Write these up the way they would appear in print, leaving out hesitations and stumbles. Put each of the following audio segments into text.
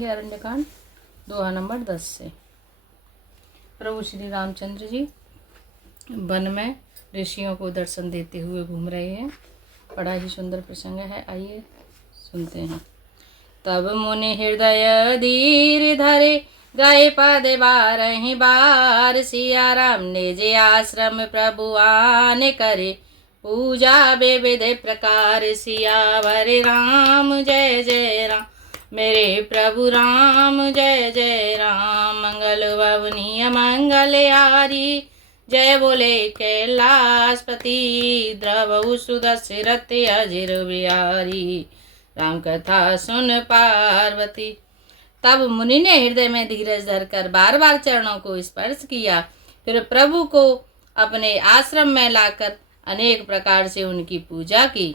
पढ़ेंगे अरण्यकांड दोहा नंबर 10 से। प्रभु श्री रामचंद्र जी वन में ऋषियों को दर्शन देते हुए घूम रहे हैं। बड़ा ही सुंदर प्रसंग है, आइए सुनते हैं। तब मुनि हृदय धीर धरे गए पद बारहि बार, सिया राम ने जे आश्रम प्रभु आने करे, पूजा विविध प्रकार सियावर राम जय जय राम, मेरे प्रभु राम जय जय राम। मंगल भवनीय मंगल यारी, जय बोले कैलाशपति, द्रवहु सुदशरथ अजिर बिहारी, राम कथा सुन पार्वती। तब मुनि ने हृदय में धीरज धरकर बार बार चरणों को स्पर्श किया, फिर प्रभु को अपने आश्रम में लाकर अनेक प्रकार से उनकी पूजा की।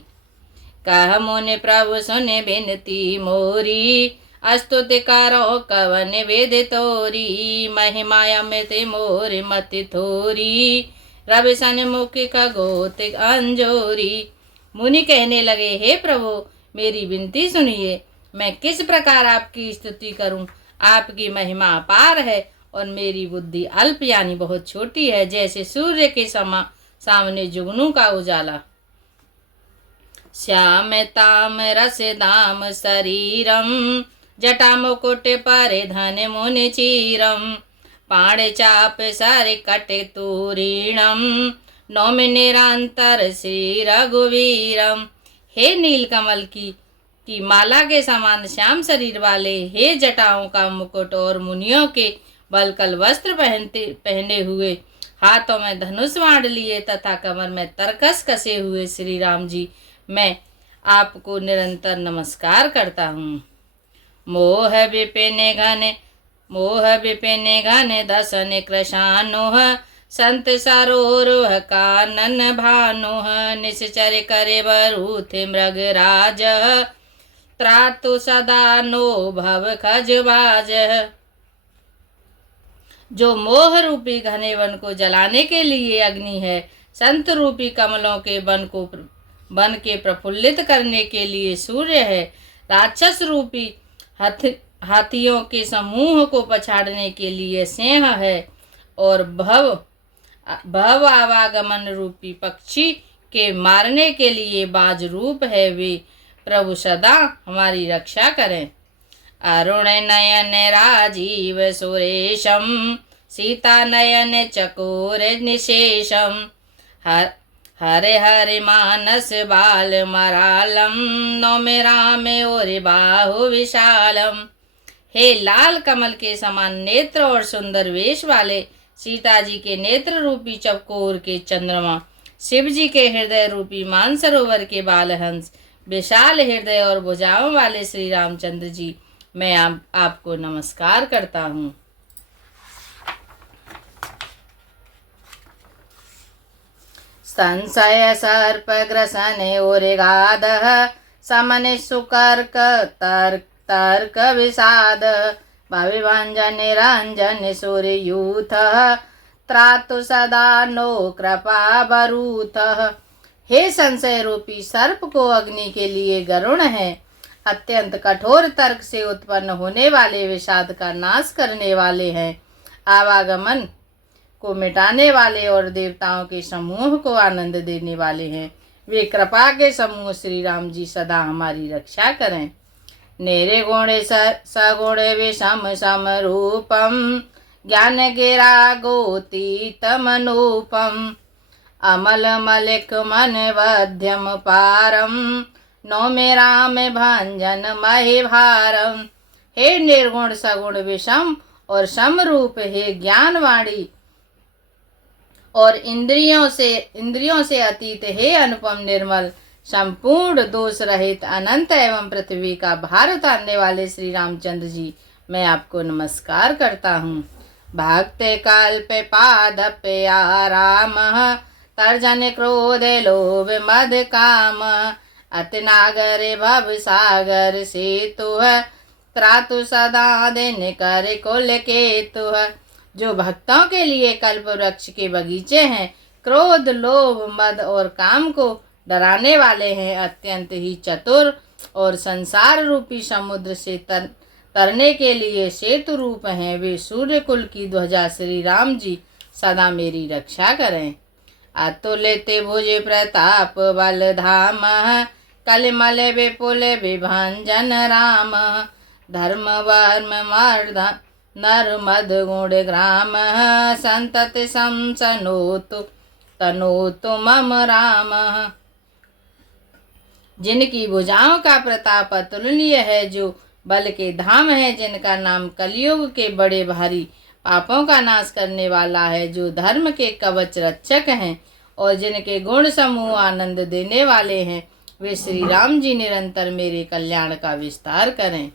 कह मुनि प्रभु सुने बिनती मोरी, स्तुति करो कवन वेद तोरी, महिमा अमृत मोर मति थोरी, रवि सन्मुख खगोतिक अंजोरी। मुनि कहने लगे, हे प्रभु मेरी विनती सुनिए, मैं किस प्रकार आपकी स्तुति करूं। आपकी महिमा अपार है और मेरी बुद्धि अल्प यानी बहुत छोटी है, जैसे सूर्य के सामने जुगनू का उजाला। श्याम ताम रस दाम शरीरम, जटा मुकुट परिधन मुनि चीरम, पाण चाप सर कटे तूरीणम, नौमि निरंतर श्री रघुवीरम। हे नीलकमल की माला के समान श्याम शरीर वाले, हे जटाओं का मुकुट और मुनियों के वलकल वस्त्र पहने हुए, हाथों में धनुष बाण लिए तथा कमर में तरकस कसे हुए श्री राम जी, मैं आपको निरंतर नमस्कार करता हूँ। मोह विपिन घन दसन कृशानुह, संत सरोरुह कानन भानुह, निश्चर करे बरूथ मृगराज, त्रातु सदा नो भव खजबाज। जो मोह रूपी घने वन को जलाने के लिए अग्नि है, संत रूपी कमलों के वन के प्रफुल्लित करने के लिए सूर्य है, राक्षस रूपी हाथियों के समूह को पछाड़ने के लिए सिंह है, और भव आवागमन रूपी पक्षी के मारने के लिए बाज रूप है। वे प्रभु सदा हमारी रक्षा करें। अरुण नयन राजीव सुरेशम, सीता नयन चकोर निशेषम, हरे हरे मानस बाल मरालम, नौमि राम और बाहु विशालम। हे लाल कमल के समान नेत्र और सुंदर वेश वाले, सीता जी के नेत्र रूपी चकोर के चंद्रमा, शिव जी के हृदय रूपी मानसरोवर के बालहंस, विशाल हृदय और भुजाओं वाले श्री रामचंद्र जी, मैं आपको नमस्कार करता हूँ। संशय सर्प ग्रसन उर्गादः, समन सुकर्क तर्क विषाद, भविभंजन निरंजन सूर्यूथः, त्रातु सदा नो कृपा बरूथः। हे संशय रूपी सर्प को अग्नि के लिए गरुण है, अत्यंत कठोर तर्क से उत्पन्न होने वाले विषाद का नाश करने वाले हैं, आवागमन को मिटाने वाले और देवताओं के समूह को आनंद देने वाले हैं। वे कृपा के समूह श्री राम जी सदा हमारी रक्षा करें। नेरे गुणे सगुण विषम सम रूपम, ज्ञान गिरा गोतीतम नूपम, अमल मलिक मन वध्यम पारम, नौमि राम भंजन महि भारम। हे निर्गुण सगुण विषम और समरूप, हे ज्ञानवाणी और इंद्रियों से अतीत, हे अनुपम निर्मल, संपूर्ण दोष रहित, अनंत एवं पृथ्वी का भार उतारने वाले श्री रामचंद्र जी, मैं आपको नमस्कार करता हूँ। भक्त कल्प पादप आराम, तर्जन क्रोध लोभ मद काम, अति नागर भव सागर सेतु, त्रातु सदा दिन कर कुल केतु। जो भक्तों के लिए कल्प वृक्ष के बगीचे हैं, क्रोध लोभ मद और काम को डराने वाले हैं, अत्यंत ही चतुर और संसार रूपी समुद्र से तरने के लिए सेतु रूप हैं। वे सूर्य कुल की ध्वजा श्री राम जी सदा मेरी रक्षा करें। अतुलित भुज प्रताप बल धाम, कलिमल विपुल विभंजन राम। धर्म वर्म मर्द नर मद गुण ग्राम, संतत समसनोतु तनोतु मम राम। जिनकी भुजाओं का प्रताप अतुलनीय है, जो बल के धाम है, जिनका नाम कलयुग के बड़े भारी पापों का नाश करने वाला है, जो धर्म के कवच रक्षक हैं और जिनके गुण समूह आनंद देने वाले हैं, वे श्री राम जी निरंतर मेरे कल्याण का विस्तार करें।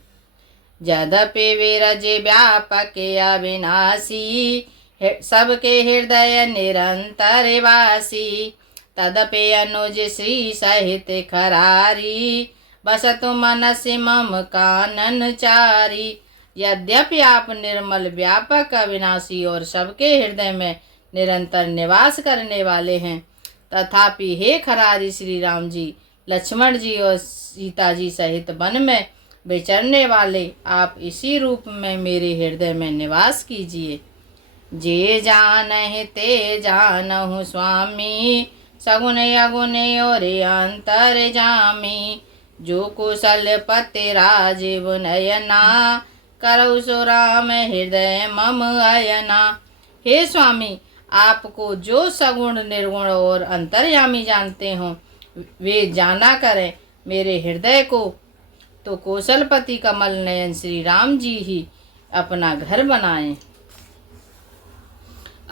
यद्यपि विरजे व्यापक अविनाशी, सबके हृदय निरंतर वासी। तदपि अनुज श्री सहित खरारी, बसतु मनसि मम कानन चारी। यद्यपि आप निर्मल व्यापक अविनाशी और सबके हृदय में निरंतर निवास करने वाले हैं, तथापि हे खरारी श्री राम जी, लक्ष्मण जी और सीता जी सहित वन में विचरने वाले, आप इसी रूप में मेरे हृदय में निवास कीजिए। जे जानहि ते जानहु स्वामी, सगुन अगुन और अंतर जामी। जो कुशल पति राजीव नयना, करौ सो राम हृदय मम अयना। हे स्वामी, आपको जो सगुण निर्गुण और अंतर्यामी जानते हो, वे जाना करें मेरे हृदय को। तो कौशलपति कमल नयन श्री राम जी ही अपना घर बनाएं।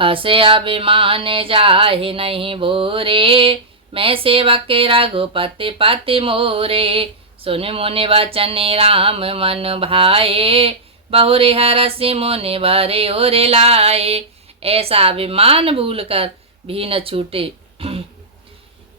असे अभिमान जाहि नहीं बोरे, मैं सेवक रघुपति पति मोरे। सुन मुनि वचन राम मन भाए, बहुरे हरसि मुनि बरे ओरे लाए। ऐसा अभिमान भूलकर भी न छूटे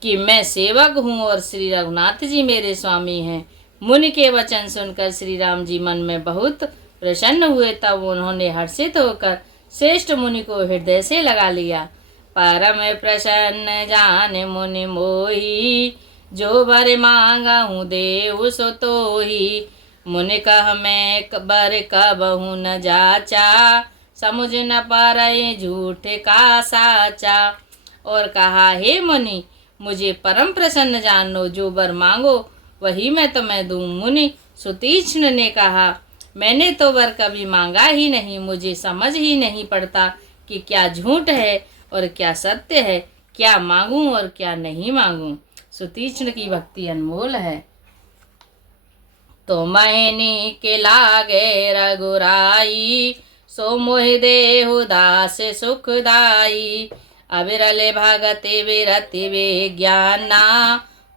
कि मैं सेवक हूँ और श्री रघुनाथ जी मेरे स्वामी हैं। मुनि के वचन सुनकर श्री राम जी मन में बहुत प्रसन्न हुए। तब उन्होंने हर्षित होकर श्रेष्ठ मुनि को हृदय से लगा लिया। परम प्रसन्न जान मुनि मोही, जो बर मांगा हूँ देव सो तोही। मुनि कह मैं बर कबहु न जाचा, समुझ न पारे झूठ का साचा। और कहा, हे मुनि, मुझे परम प्रसन्न जानो, जो वर मांगो वही मैं तुम्हें दूँ। मुनि सुतीक्ष्ण ने कहा, मैंने तो वर कभी मांगा ही नहीं, मुझे समझ ही नहीं पड़ता कि क्या झूठ है और क्या सत्य है, क्या मांगूं और क्या नहीं मांगूं। सुतीक्ष्ण की भक्ति अनमोल है। तो मैनी के लागे रघुराई, सो मोहि देहु दास सुखदाई। अविरल भगति विरति विज्ञाना,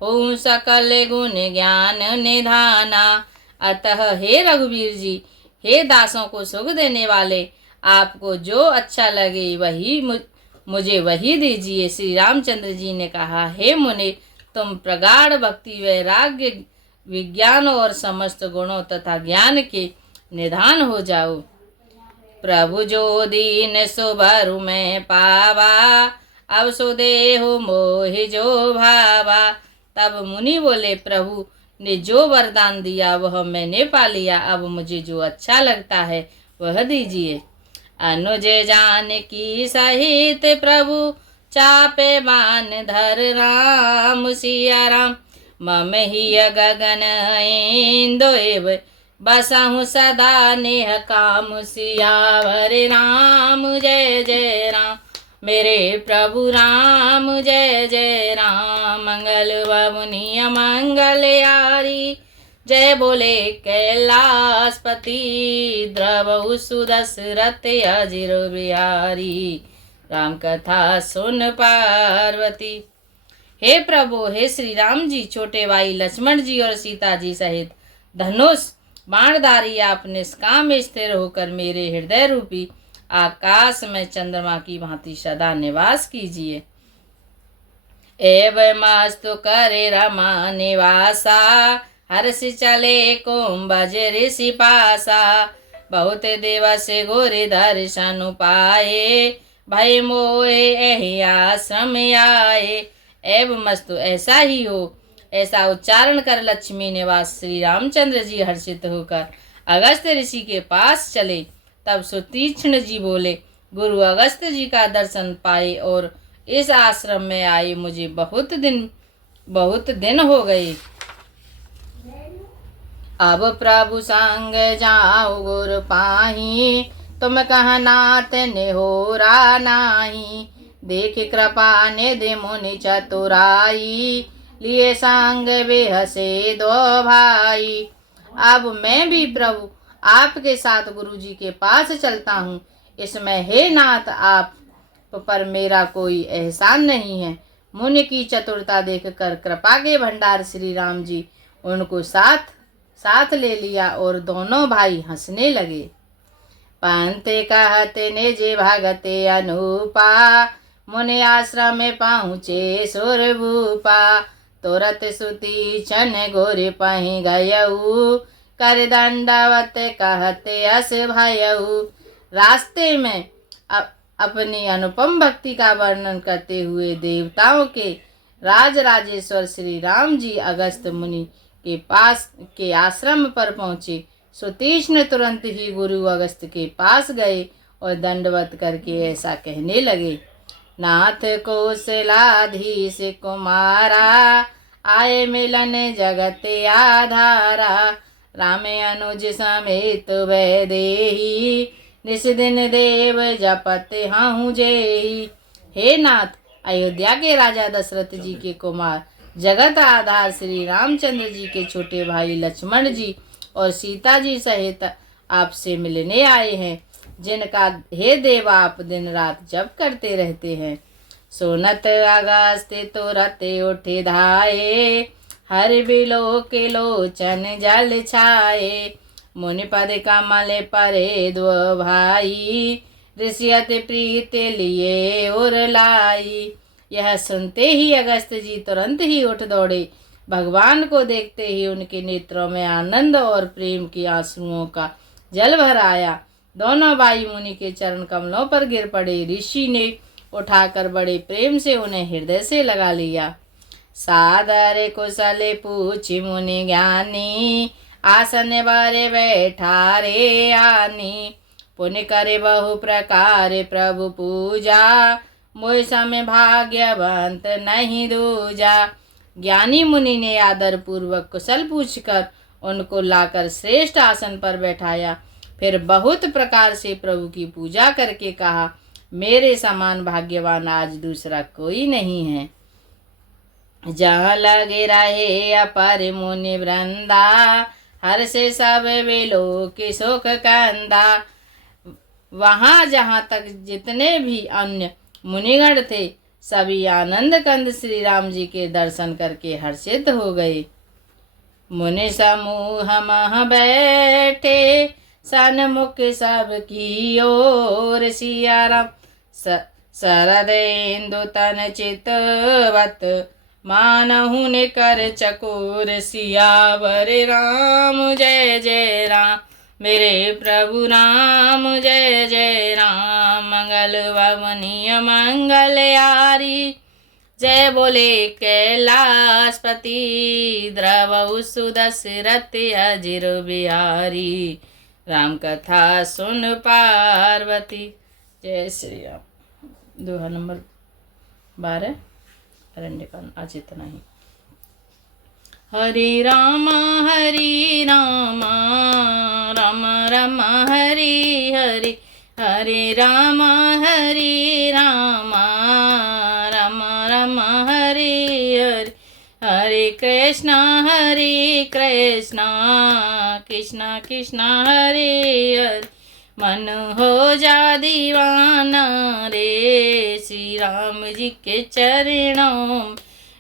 हो सकल गुण ज्ञान निधाना। अतः हे रघुवीर जी, हे दासों को सुख देने वाले, आपको जो अच्छा लगे वही मुझे वही दीजिए। श्री रामचंद्र जी ने कहा, हे मुनि, तुम प्रगाढ़ भक्ति वैराग्य विज्ञान और समस्त गुणों तथा ज्ञान के निधान हो जाओ। प्रभु जो दीन सुभरु में पावा, अब सो देहु मोहि जो भावा। तब मुनि बोले, प्रभु ने जो वरदान दिया वह मैंने पा लिया, अब मुझे जो अच्छा लगता है वह दीजिए। अनुज जान की सहित प्रभु, चापे बान धर राम सिया राम। मम ही गगन इंदोएव, बसहु सदा नेह काम। सियावर राम जय जय राम, मेरे प्रभु राम जय जय राम। मंगल बमुनि मंगल यारी, जय बोले कैलाशपति। द्रवहु सुदशरथ अजिर बिहारी, राम कथा सुन पार्वती। हे प्रभु, हे श्री राम जी, छोटे भाई लक्ष्मण जी और सीता जी सहित धनुष बाणधारी, आप निष्काम स्थिर होकर मेरे हृदय रूपी आकाश में चंद्रमा की भांति सदा निवास कीजिए। एवं मस्तु करे रमा निवासा, हर्ष चले कुंभज ऋषि पासा। बहुत दिवस गुरु दर्शन पाए, भय मोहे एहि आश्रम आए। एवं मस्तु ऐसा ही हो, ऐसा उच्चारण कर लक्ष्मी निवास श्री रामचंद्र जी हर्षित होकर अगस्त ऋषि के पास चले। तब सुतीक्ष्ण जी बोले, गुरु अगस्त जी का दर्शन पाए और इस आश्रम में आए मुझे बहुत दिन हो गए। अब प्रभु संग जाऊ गुरु पाही, तुम कह नाथ ने हो रा नाही। देख कृपा निधि मुनि चतुराई, लिए संग बेहसे दो भाई। अब मैं भी प्रभु आपके साथ गुरु जी के पास चलता हूँ। इसमें हे नाथ आप पर मेरा कोई एहसान नहीं है। मुनि की चतुरता देखकर कृपा के भंडार श्री राम जी उनको साथ ले लिया और दोनों भाई हंसने लगे। पंते कहते ने जे भगते अनूपा, मुनि आश्रम में पहुँचे सुरभूपा। तुरत सुतीक्षण गोरे पही गयऊ, कर दंडवत कहते अस भयऊ। रास्ते में अपनी अनुपम भक्ति का वर्णन करते हुए देवताओं के राजराजेश्वर श्री राम जी अगस्त मुनि के आश्रम पर पहुँचे। सुतीक्ष्ण तुरंत ही गुरु अगस्त के पास गए और दंडवत करके ऐसा कहने लगे, नाथ कौशलाधीश कुमारा, आए मिलन जगत आधारा। राम अनुज समेत वैदेही, निस दिन देव जपत हूँ जेही। हे नाथ, अयोध्या के राजा दशरथ जी के कुमार जगत आधार श्री रामचंद्र जी के छोटे भाई लक्ष्मण जी और सीता जी सहित आपसे मिलने आए हैं, जिनका हे देव आप दिन रात जप करते रहते हैं। सोनत अगस्त तुरत उठे धाये, हर बिलो के लोचन जल छाए। मुनि पद कमल परे दो भाई, ऋषियत प्रीत लिए और लाई। यह सुनते ही अगस्त जी तुरंत ही उठ दौड़े। भगवान को देखते ही उनके नेत्रों में आनंद और प्रेम की आंसुओं का जल भर आया। दोनों भाई मुनि के चरण कमलों पर गिर पड़े। ऋषि ने उठाकर बड़े प्रेम से उन्हें हृदय से लगा लिया। सादर कुशल पूछी मुनि ज्ञानी, आसन बारे बैठा रे आनी। पुण्य करे बहु प्रकार प्रभु पूजा, मोह समय भाग्यवंत नहीं दूजा। ज्ञानी मुनि ने आदर पूर्वक कुशल पूछकर उनको लाकर श्रेष्ठ आसन पर बैठाया। फिर बहुत प्रकार से प्रभु की पूजा करके कहा, मेरे समान भाग्यवान आज दूसरा कोई नहीं है। जहाँ लगे रहे अपर मुनि वृंदा, हर से सब वेलो के सुख कंदा। वहाँ जहाँ तक जितने भी अन्य मुनिगण थे, सभी आनंद कंद श्री राम जी के दर्शन करके हर्षित हो गए। मुनि समूह मह बैठे, सन्मुख सब की ओर। सिया राम शरद इंदु तन चितवत, मानहु ने कर चकोर। सियावर राम जय जय राम, मेरे प्रभु राम जय जय राम। मंगल भवनीय मंगल यारी, जय बोले कैलाशपति। द्रवहु सुदशरथ अजिर बिहारी, राम कथा सुन पार्वती। जय श्री राम। दोहा नंबर 12 अरण्यकांड। आज इतना ही। हरे राम राम राम हरि हरि, हरे राम राम राम हरि हरि। हरे कृष्णा कृष्णा कृष्णा हरे हरे। मन हो जा दीवाना रे, श्री राम जी के चरणों।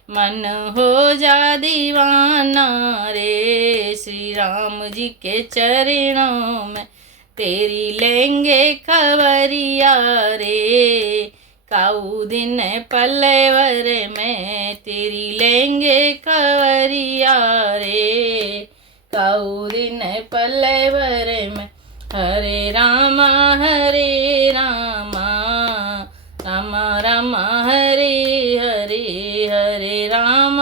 मन हो जा दीवाना रे, श्री राम जी के चरणों में। तेरी लेंगे खबरिया रे, काऊ दिन पल्लेवर में। तेरी लेंगे खबरिया रे, काऊ दिन पल्लेवर में। हरे राम राम राम हरे हरे, हरे राम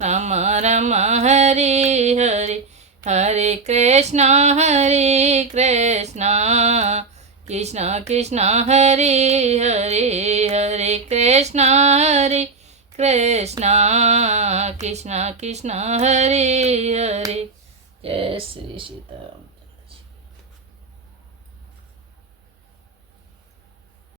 राम राम हरे हरे। कृष्ण कृष्ण कृष्ण हरे हरे हरे कृष्ण कृष्ण कृष्ण कृष्ण हरे हरे। जय श्री सीताराम।